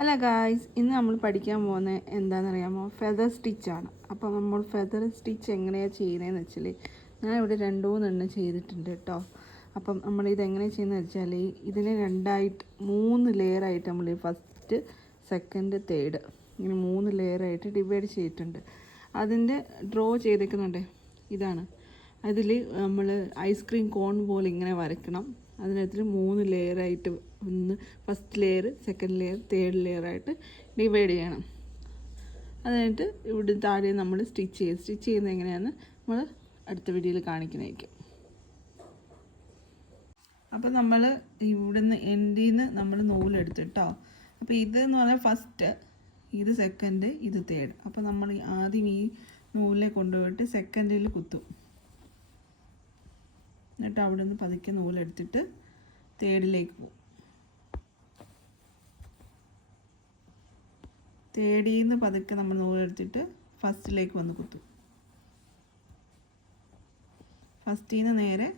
Hello guys, ഇന്ന് നമ്മൾ പഠിക്കാൻ പോകുന്നത് എന്താണെന്നറിയാമോ? ഫെദർ സ്റ്റിച്ചാണ്. അപ്പോൾ നമ്മൾ ഫെദർ സ്റ്റിച്ച് എങ്ങനെയാണ് ചെയ്യുന്നതെന്ന് വെച്ചാൽ ഞാൻ ഇവിടെ 2-3 ചെയ്തിട്ടുണ്ട് കേട്ടോ. അപ്പം നമ്മളിതെങ്ങനെ ചെയ്യുന്നത് വെച്ചാൽ ഇതിനെ 3 ലെയറായിട്ട് നമ്മൾ ഫസ്റ്റ്, സെക്കൻഡ്, തേർഡ് ഇങ്ങനെ 3 ലെയറായിട്ട് ഡിവൈഡ് ചെയ്തിട്ടുണ്ട്. അതിൻ്റെ ഡ്രോ ചെയ്തേക്കുന്നുണ്ട് ഇതാണ്. അതിൽ നമ്മൾ ഐസ്ക്രീം കോൺ പോലെ ഇങ്ങനെ വരയ്ക്കണം. അതിനകത്ത് 3 ലെയറായിട്ട് first layer, second layer, third ലെയറായിട്ട് ഡിവൈഡ് ചെയ്യണം. അത് കഴിഞ്ഞിട്ട് ഇവിടെ താഴെ നമ്മൾ സ്റ്റിച്ച് ചെയ്യുന്നത് എങ്ങനെയാണെന്ന് നമ്മൾ അടുത്ത വീഡിയോയിൽ കാണിക്കുന്നതായിരിക്കും. അപ്പോൾ നമ്മൾ ഇവിടുന്ന് എൻഡിൽ നിന്ന് നമ്മൾ നൂലെടുത്തിട്ടോ. അപ്പോൾ ഇതെന്ന് പറഞ്ഞാൽ ഫസ്റ്റ്, ഇത് സെക്കൻഡ്, ഇത് തേർഡ്. അപ്പോൾ നമ്മൾ ആദ്യം ഈ നൂലിനെ കൊണ്ടുപോയിട്ട് സെക്കൻഡിൽ കുത്തും. എന്നിട്ട് അവിടെ നിന്ന് പതുക്കെ നൂലെടുത്തിട്ട് തേർഡിലേക്ക് പോകും. തേർഡിൽ നിന്ന് പതുക്കെ നമ്മൾ നൂലെടുത്തിട്ട് ഫസ്റ്റിലേക്ക് വന്ന് കുത്തും. ഫസ്റ്റിൽ നിന്ന് നേരെ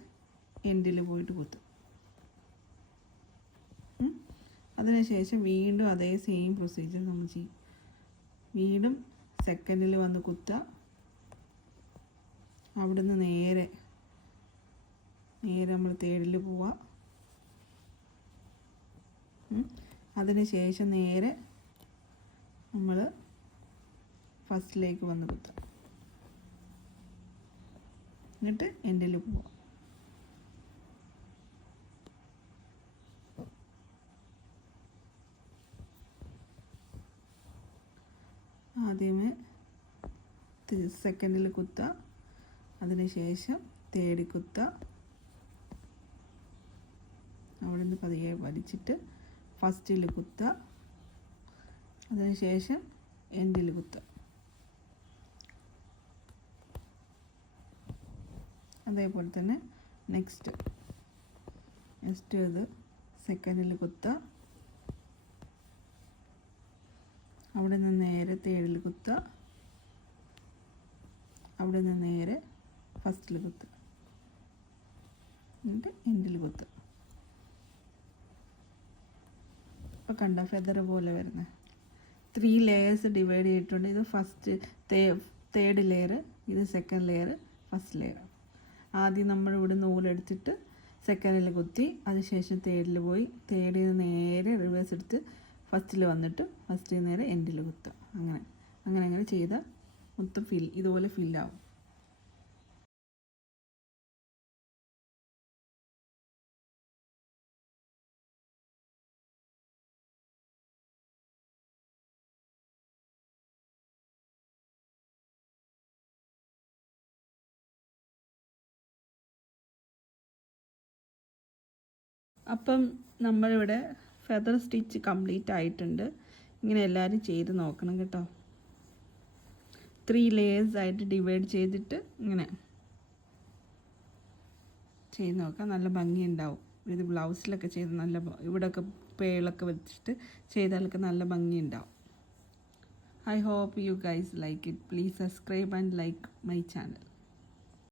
എൻഡിൽ പോയിട്ട് കുത്തും. അതിനുശേഷം വീണ്ടും അതേ സെയിം പ്രൊസീജിയർ നമ്മൾ ചെയ്യും. വീണ്ടും സെക്കൻഡിൽ വന്ന് കുത്തുക. അവിടുന്ന് നേരെ നമ്മൾ തേർഡിൽ പോവുക. അതിനുശേഷം നേരെ നമ്മൾ ഫസ്റ്റിലേക്ക് വന്ന് കുത്തുക. എന്നിട്ട് എൻഡിൽ പോവുക. ആദ്യമേ സെക്കൻഡിൽ കുത്തുക, അതിനുശേഷം തേർഡിൽ കുത്തുക. അവിടെ നിന്ന് പതിയെ വലിച്ചിട്ട് ഫസ്റ്റിൽ കുത്തുക, അതിനുശേഷം എൻഡിൽ കുത്തുക. അതേപോലെ തന്നെ നെക്സ്റ്റ് ഇത് സെക്കൻഡിൽ കുത്തുക, അവിടെ നിന്ന് നേരെ തേർഡിൽ കുത്തുക, അവിടെ നിന്ന് നേരെ ഫസ്റ്റിൽ കുത്തുക, എന്നിട്ട് എൻഡിൽ കുത്തുക. ഇപ്പോൾ കണ്ട ഫെദർ പോലെ വരുന്നത് 3 ലെയേഴ്സ് ഡിവൈഡ് ചെയ്തിട്ടുണ്ട്. ഇത് ഫസ്റ്റ്, തേർഡ് ലെയർ, ഇത് സെക്കൻഡ് ലെയർ, ഫസ്റ്റ് ലെയർ. ആദ്യം നമ്മൾ ഇവിടെ നൂലെടുത്തിട്ട് സെക്കൻഡിൽ കുത്തി, അതിനുശേഷം തേർഡിൽ പോയി, തേർഡിൽ നിന്ന് നേരെ റിവേഴ്സ് എടുത്ത് ഫസ്റ്റിൽ വന്നിട്ട് ഫസ്റ്റിൽ നിന്ന് നേരെ എൻഡിൽ കുത്തുക. അങ്ങനെ ചെയ്താൽ മൊത്തം ഇതുപോലെ ഫില്ലാവും. അപ്പം നമ്മളിവിടെ ഫെദർ സ്റ്റിച്ച് കംപ്ലീറ്റ് ആയിട്ടുണ്ട്. ഇങ്ങനെ എല്ലാവരും ചെയ്ത് നോക്കണം കേട്ടോ. 3 ലെയേഴ്സ് ആയിട്ട് ഡിവൈഡ് ചെയ്തിട്ട് ഇങ്ങനെ ചെയ്ത് നോക്കാം. നല്ല ഭംഗിയുണ്ടാവും. ഇത് ബ്ലൗസിലൊക്കെ ചെയ്ത് ഇവിടെയൊക്കെ പേളൊക്കെ വെച്ചിട്ട് ചെയ്താലൊക്കെ നല്ല ഭംഗിയുണ്ടാവും. I hope you guys like it. Please subscribe and like my channel.